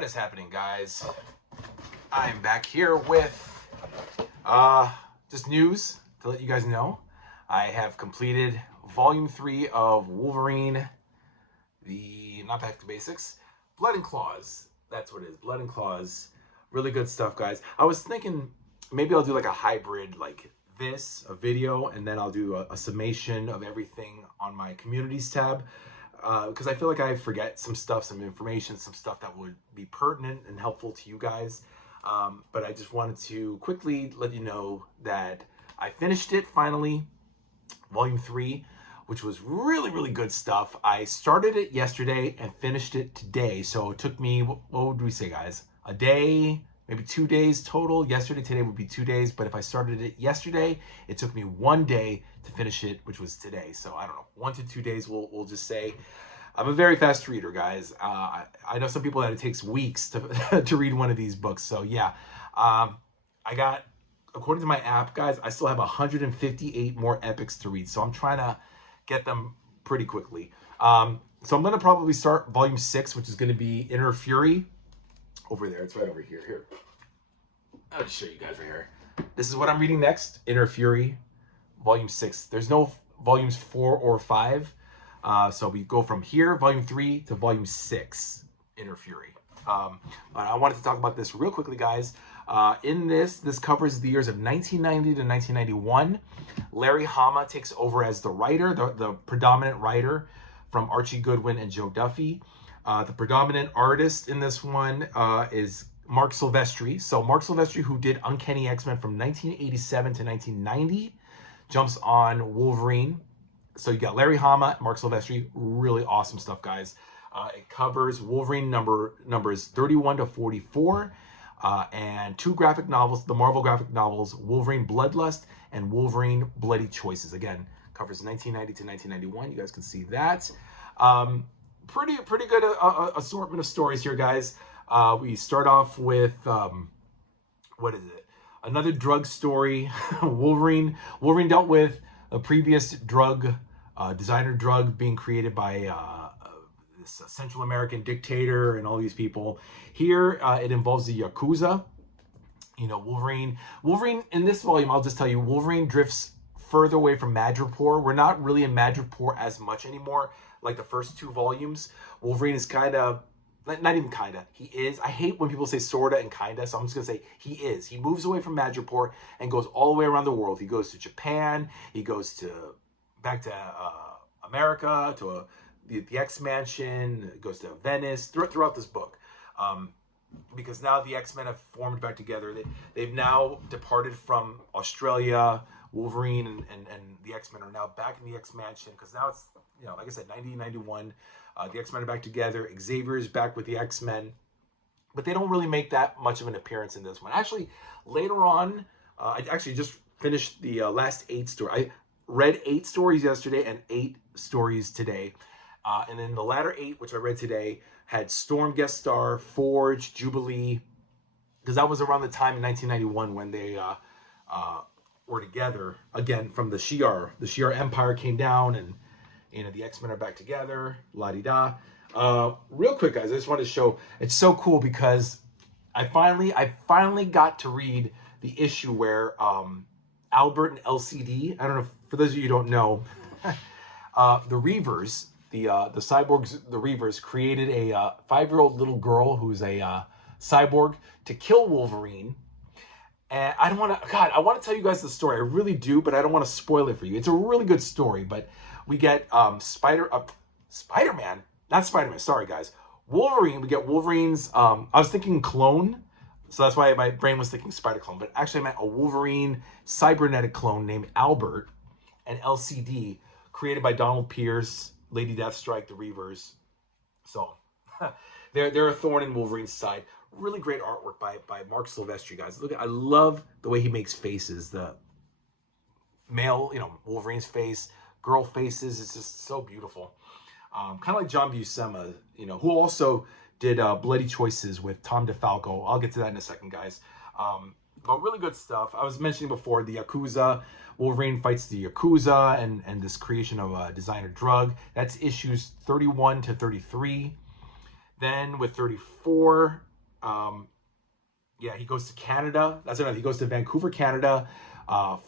What is happening, guys? I'm back here with just news to let you guys know. I have completed volume 3 of Wolverine, not Back to Basics, Blood and Claws. That's what it is, Blood and Claws. Really good stuff, guys. I was thinking maybe I'll do like a hybrid, like this, a video, and then I'll do a summation of everything on my communities tab. Because I feel like I forget some stuff, some information, some stuff that would be pertinent and helpful to you guys. But I just wanted to quickly let you know that I finished it finally, volume 3, which was really, really good stuff. I started it yesterday and finished it today. So it took me, what would we say, guys? A day, maybe 2 days total. Yesterday, today would be 2 days. But if I started it yesterday, it took me 1 day to finish it, which was today. So I don't know, 1 to 2 days, we'll just say. I'm a very fast reader, guys. I know some people that it takes weeks to, to read one of these books. So yeah, I got, according to my app, guys, I still have 158 more epics to read. So I'm trying to get them pretty quickly. So I'm going to probably start volume 6, which is going to be Inner Fury. Over there, it's right over here. Here, I'll just show you guys right here. This is what I'm reading next, Inner Fury, volume 6. There's no volumes 4 or 5. So we go from here, volume 3, to volume 6, Inner Fury. I wanted to talk about this real quickly, guys. In this covers the years of 1990 to 1991. Larry Hama takes over as the writer, the predominant writer from Archie Goodwin and Joe Duffy. The predominant artist in this one is Mark Silvestri. So Mark Silvestri, who did Uncanny X-Men from 1987 to 1990, jumps on Wolverine. So you got Larry Hama, Mark Silvestri, really awesome stuff, guys. It covers Wolverine numbers 31 to 44, and 2 graphic novels, the Marvel graphic novels, Wolverine Bloodlust and Wolverine Bloody Choices. Again, covers 1990 to 1991. You guys can see that. Pretty good assortment of stories here, guys. We start off with, what is it? Another drug story. Wolverine dealt with a previous drug, designer drug being created by this Central American dictator and all these people. Here, it involves the Yakuza. You know, Wolverine in this volume, I'll just tell you, Wolverine drifts further away from Madripoor. We're not really in Madripoor as much anymore, like the first 2 volumes. Wolverine is kind of, not even kind of, he is. I hate when people say sorta and kinda, so I'm just going to say he is. He moves away from Madripoor and goes all the way around the world. He goes to Japan, he goes back to America, to the X-Mansion, goes to Venice, throughout this book. Because now the X-Men have formed back together. They've now departed from Australia. Wolverine and the X-Men are now back in the X-Mansion, because now it's, you know, like I said, 1991. The X-Men are back together. Xavier is back with the X-Men. But they don't really make that much of an appearance in this one. Actually, later on, I actually just finished the last 8 stories. I read 8 stories yesterday and 8 stories today. And then the latter 8, which I read today, had Storm guest star, Forge, Jubilee, because that was around the time in 1991 when they were together again from the Shi'ar. The Shi'ar Empire came down, and you know the X-Men are back together. La-di-da. Real quick, guys, I just wanted to show. It's so cool because I finally got to read the issue where Albert and LCD. I don't know, for those of you who don't know, the Reavers, the cyborgs, the Reavers created a 5-year-old little girl who's a cyborg to kill Wolverine. And I don't want to, God, I want to tell you guys the story. I really do, but I don't want to spoil it for you. It's a really good story, but we get Spider-Man, not Spider-Man, sorry guys. Wolverine, we get Wolverine's, I was thinking clone, so that's why my brain was thinking spider clone, but actually I meant a Wolverine cybernetic clone named Albert, and LCD, created by Donald Pierce, Lady Deathstrike, the Reavers. So, they're a thorn in Wolverine's side. Really great artwork by Mark Silvestri, guys. Look, I love the way he makes faces. The male, you know, Wolverine's face, girl faces. It's just so beautiful. Kind of like John Buscema, you know, who also did Bloody Choices with Tom DeFalco. I'll get to that in a second, guys. But really good stuff. I was mentioning before the Yakuza. Wolverine fights the Yakuza and this creation of a designer drug. That's issues 31 to 33. Then with 34, Yeah, he goes to Canada. That's another. He goes to Vancouver, Canada.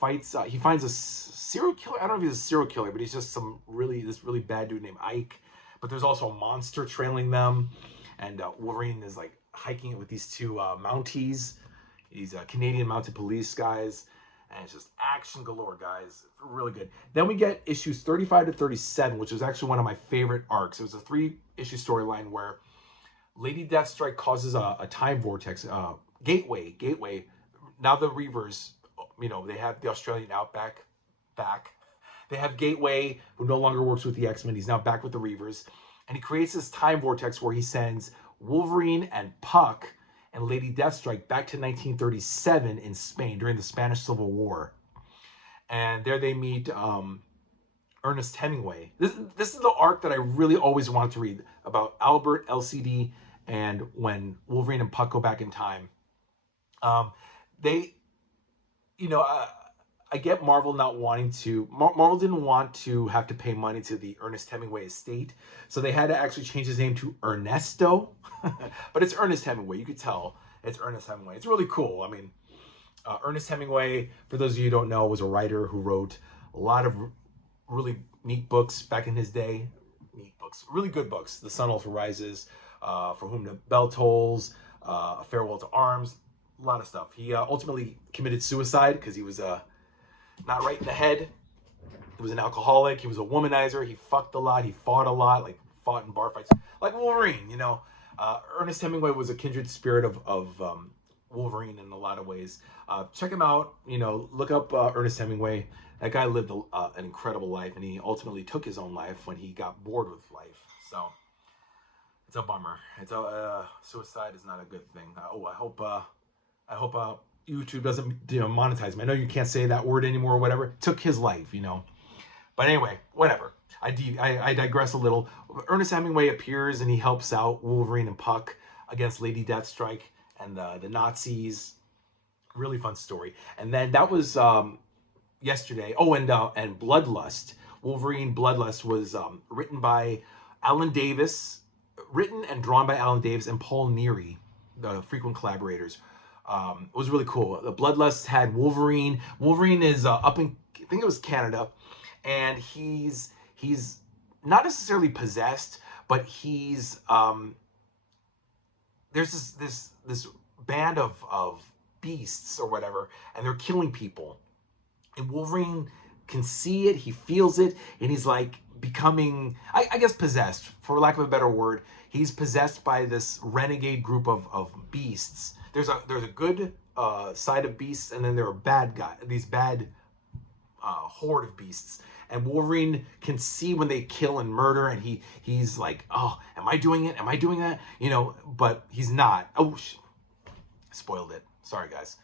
Fights. He finds a serial killer. I don't know if he's a serial killer, but he's just this really bad dude named Ike. But there's also a monster trailing them, and Wolverine is like hiking it with these two Mounties. These Canadian mounted police guys, and it's just action galore, guys. Really good. Then we get issues 35 to 37, which was actually one of my favorite arcs. It was a 3-issue storyline where Lady Deathstrike causes a time vortex, gateway. Now the Reavers, they have the Australian Outback back. They have Gateway, who no longer works with the X-Men. He's now back with the Reavers. And he creates this time vortex where he sends Wolverine and Puck and Lady Deathstrike back to 1937 in Spain during the Spanish Civil War. And there they meet Ernest Hemingway. This is the arc that I really always wanted to read, about Albert, LCD, and when Wolverine and Puck go back in time. They, I get Marvel not wanting to. Marvel didn't want to have to pay money to the Ernest Hemingway estate, so they had to actually change his name to Ernesto. But it's Ernest Hemingway. You could tell it's Ernest Hemingway. It's really cool. I mean, Ernest Hemingway, for those of you who don't know, was a writer who wrote a lot of really neat books back in his day. Neat books, really good books. The Sun Also Rises, For Whom the Bell Tolls, A Farewell to Arms, a lot of stuff. He ultimately committed suicide because he was not right in the head. He was an alcoholic. He was a womanizer. He fucked a lot. He fought a lot, like fought in bar fights, like Wolverine. Ernest Hemingway was a kindred spirit of Wolverine in a lot of ways. Check him out. Look up Ernest Hemingway. That guy lived an incredible life, and he ultimately took his own life when he got bored with life. So it's a bummer. Suicide is not a good thing. I hope YouTube doesn't monetize me. I know you can't say that word anymore or whatever. Took his life, But anyway, whatever. I digress a little. Ernest Hemingway appears and he helps out Wolverine and Puck against Lady Deathstrike and the Nazis. Really fun story. And then that was yesterday. Oh, and Bloodlust. Wolverine Bloodlust was written by Alan Davis, written and drawn by Alan Davis and Paul Neary, the frequent collaborators. It was really cool. The Bloodlust had Wolverine. Wolverine is up in, I think it was Canada, and he's not necessarily possessed, but he's there's this band of beasts or whatever, and they're killing people. And Wolverine can see it, he feels it, and he's like becoming, I guess, possessed, for lack of a better word. He's possessed by this renegade group of beasts. There's a good side of beasts, and then there are these bad horde of beasts. And Wolverine can see when they kill and murder, and he's like, oh, am I doing it? Am I doing that? But he's not. Oh, spoiled it. Sorry, guys.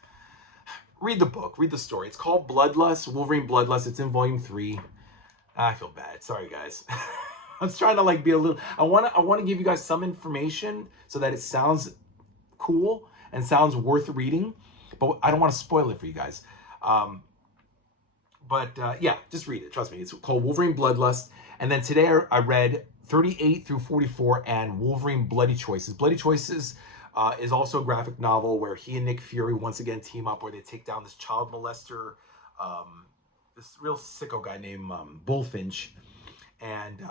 Read the book. Read the story. It's called Bloodlust, Wolverine Bloodlust. It's in volume 3. I feel bad. Sorry, guys. I was trying to be a little. I want to give you guys some information so that it sounds cool and sounds worth reading, but I don't want to spoil it for you guys. Yeah, just read it. Trust me. It's called Wolverine Bloodlust. And then today I read 38 through 44 and Wolverine Bloody Choices. Bloody Choices is also a graphic novel where he and Nick Fury once again team up, where they take down this child molester, this real sicko guy named Bullfinch. And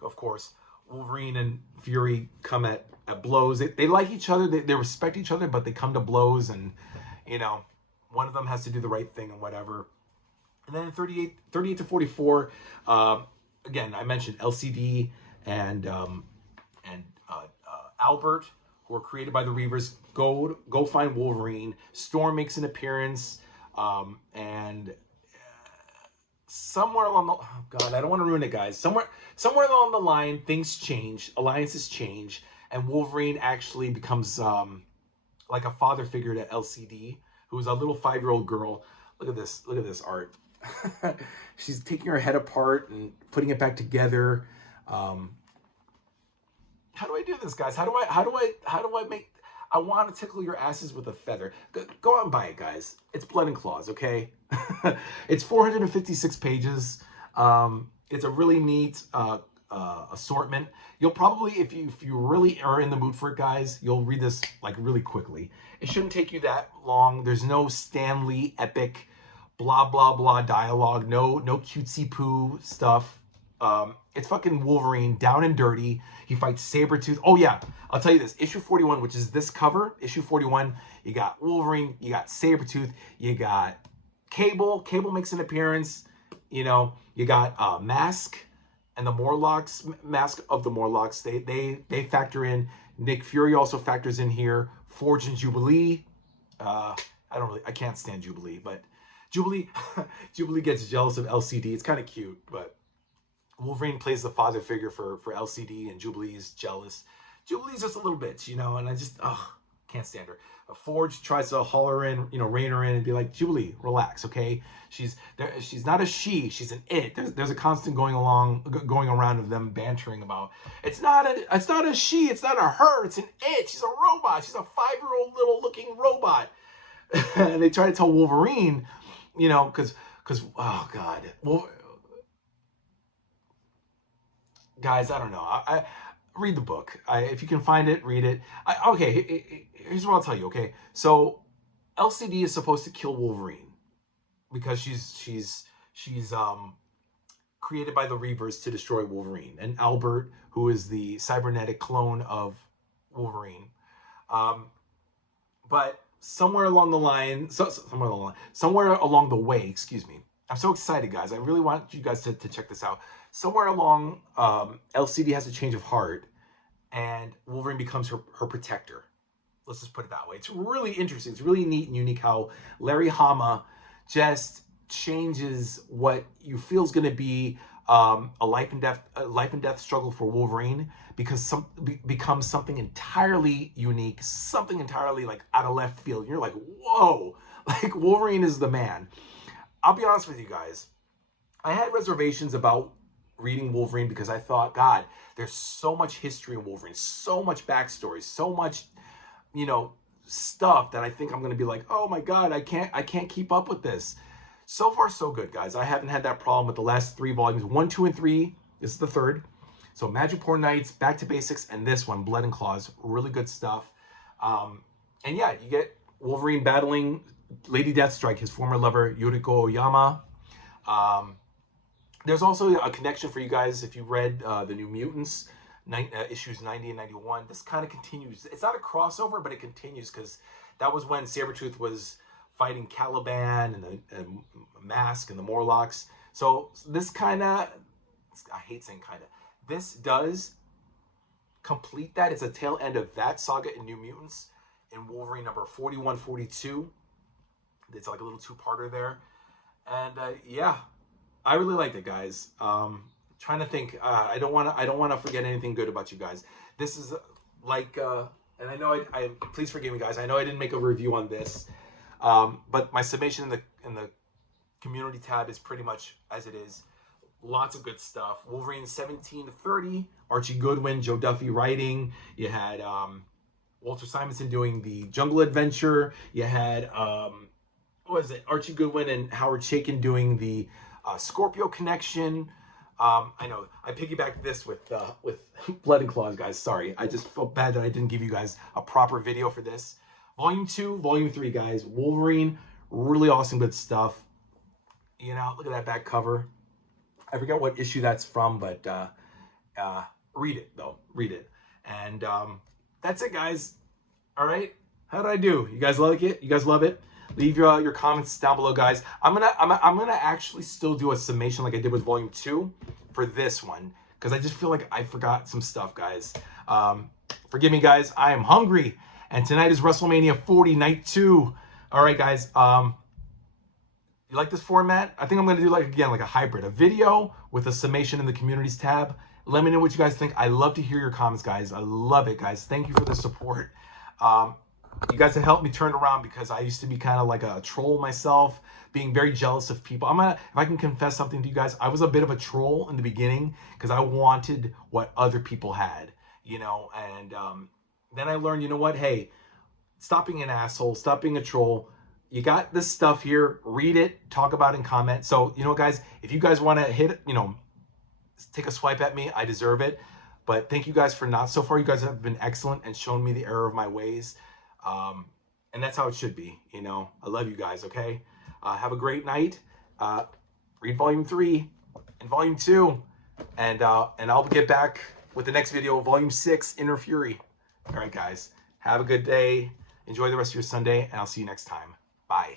of course, Wolverine and Fury come at blows. They like each other, they respect each other, but they come to blows, and one of them has to do the right thing and whatever. And then in 38 to 44, again, I mentioned LCD and Albert, who are created by the Reavers, go find Wolverine. Storm makes an appearance, and somewhere along the, oh God, I don't want to ruin it, guys. Somewhere along the line, things change, alliances change, and Wolverine actually becomes like a father figure to LCD, who's a little 5-year-old girl. Look at this art. She's taking her head apart and putting it back together. How do I do this, guys? How do I make? I want to tickle your asses with a feather. Go out and buy it, guys. It's Blood and Claws, okay? It's 456 pages. It's a really neat assortment. You'll probably, if you really are in the mood for it, guys, you'll read this like really quickly. It shouldn't take you that long. There's no Stan Lee epic blah blah blah dialogue. No cutesy poo stuff. It's fucking Wolverine, down and dirty. He fights Sabretooth. Oh yeah, I'll tell you this. Issue 41, which is this cover, issue 41, you got Wolverine, you got Sabretooth, you got Cable. Cable makes an appearance. You know, you got Mask and the Morlocks, Mask of the Morlocks. They factor in. Nick Fury also factors in here. Forge and Jubilee. I can't stand Jubilee, but Jubilee Jubilee gets jealous of LCD. It's kind of cute, but Wolverine plays the father figure for LCD, and Jubilee's jealous. Jubilee's just a little bitch, you know, and I just can't stand her. Forge tries to haul her in, you know, rein her in and be like, Jubilee, relax, okay? She's not a she, she's an it. There's a constant going around of them bantering about it's not a she, it's not a her, it's an it. She's a robot. She's a 5-year-old little looking robot. And they try to tell Wolverine, you know, because oh god, guys, I don't know. I read the book. If you can find it, read it. Okay, here's what I'll tell you. Okay, so LCD is supposed to kill Wolverine because she's created by the Reavers to destroy Wolverine, and Albert, who is the cybernetic clone of Wolverine. But somewhere along the way, excuse me. I'm so excited, guys. I really want you guys to check this out. Somewhere along, LCD has a change of heart, and Wolverine becomes her protector. Let's just put it that way. It's really interesting. It's really neat and unique how Larry Hama just changes what you feel is going to be a life and death struggle for Wolverine, because becomes something entirely unique, something entirely like out of left field. You're like, whoa, like Wolverine is the man. I'll be honest with you guys. I had reservations about reading Wolverine because I thought, God, there's so much history in Wolverine, so much backstory, so much, you know, stuff that I think I'm going to be like, oh my God, I can't keep up with this. So far, so good, guys. I haven't had that problem with the last 3 volumes, 1, 2, and 3. This is the 3rd. So Magic Poor Knights, Back to Basics, and this one, Blood and Claws, really good stuff. And yeah, you get Wolverine battling Lady Deathstrike, his former lover, Yuriko Oyama. There's also a connection for you guys if you read the New Mutants, issues 90 and 91. This kind of continues. It's not a crossover, but it continues because that was when Sabretooth was fighting Caliban and the Mask and the Morlocks. So this kind of, I hate saying kind of, this does complete that. It's a tail end of that saga in New Mutants in Wolverine number 41, 42. It's like a little 2-parter there. And yeah, I really liked it, guys. Trying to think. I don't want to forget anything good about you guys. This is like, and I know I please forgive me, guys. I know I didn't make a review on this, but my summation in the community tab is pretty much as it is. Lots of good stuff. Wolverine 17 to 30. Archie Goodwin, Joe Duffy writing. You had Walter Simonson doing the Jungle Adventure. You had what was it? Archie Goodwin and Howard Chaykin doing the Scorpio Connection. I know I piggybacked this with Blood and Claws, guys. Sorry, I just felt bad that I didn't give you guys a proper video for this. Volume 2, Volume 3, guys. Wolverine, really awesome, good stuff. You know, look at that back cover. I forget what issue that's from, but read it though. Read it, and that's it, guys. All right, how did I do? You guys like it? You guys love it? Leave your comments down below, guys. I'm gonna actually still do a summation like I did with Volume 2 for this one because I just feel like I forgot some stuff, guys. Forgive me, guys. I am hungry, and tonight is WrestleMania 40 Night 2. All right, guys. You like this format? I think I'm gonna do like a hybrid, a video with a summation in the communities tab. Let me know what you guys think. I love to hear your comments, guys. I love it, guys. Thank you for the support. You guys have helped me turn around because I used to be kind of like a troll myself, being very jealous of people. If I can confess something to you guys, I was a bit of a troll in the beginning because I wanted what other people had, you know, and then I learned, you know what? Hey, stop being an asshole, stop being a troll. You got this stuff here, read it, talk about it, and comment. So, you know, guys, if you guys want to hit, you know, take a swipe at me. I deserve it. But thank you guys for not. So far, you guys have been excellent and shown me the error of my ways. And that's how it should be. You know, I love you guys, okay? Have a great night. Read volume 3 and volume 2. And I'll get back with the next video, volume 6, Inner Fury. All right, guys. Have a good day. Enjoy the rest of your Sunday, and I'll see you next time. Bye.